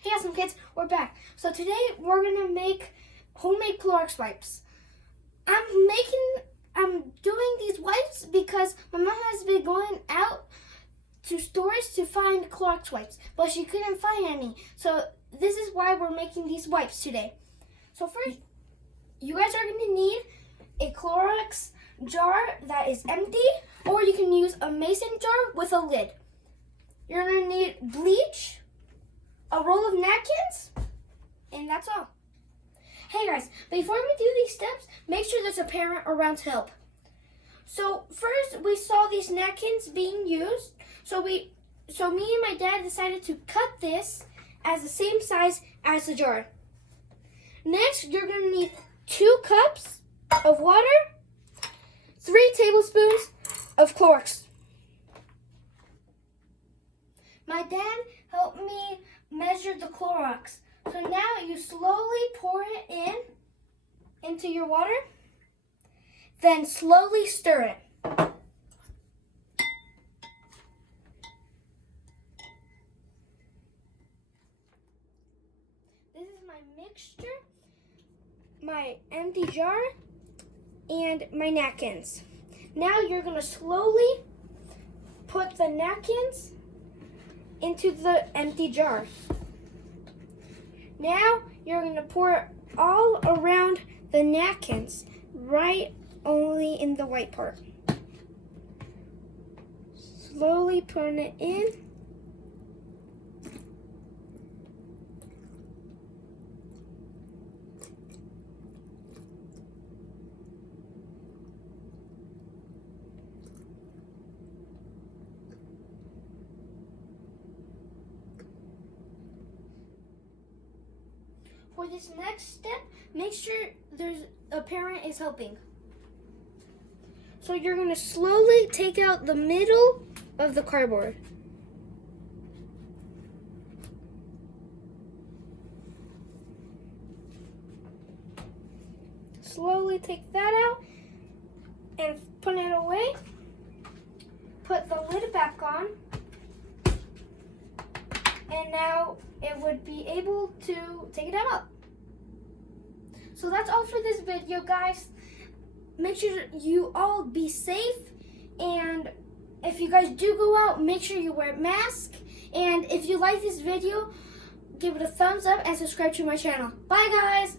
Hey awesome kids, we're back. So today we're gonna make homemade Clorox wipes. I'm doing these wipes because my mom has been going out to stores to find Clorox wipes, but she couldn't find any. So this is why we're making these wipes today. So first, you guys are gonna need a Clorox jar that is empty, or you can use a mason jar with a lid. You're gonna need bleach, a roll of napkins, and that's all. Hey guys, before we do these steps, make sure there's a parent around to help. So first we saw these napkins being used, so me and my dad decided to cut this as the same size as the jar. Next, you're gonna need 2 cups of water, 3 tablespoons of Clorox. My dad helped me measure the Clorox. So now you slowly pour it into your water, then slowly stir it. This is my mixture, my empty jar, and my napkins. Now you're gonna slowly put the napkins into the empty jar. Now you're going to pour it all around the napkins, right only in the white part. Slowly putting it in. For this next step, make sure there's a parent is helping. So you're going to slowly take out the middle of the cardboard. Slowly take that out and put it away. Put the lid back on. And now it would be able to take it out. So that's all for this video, guys. Make sure you all be safe, and if you guys do go out, make sure you wear a mask. And if you like this video, give it a thumbs up and subscribe to my channel. Bye guys!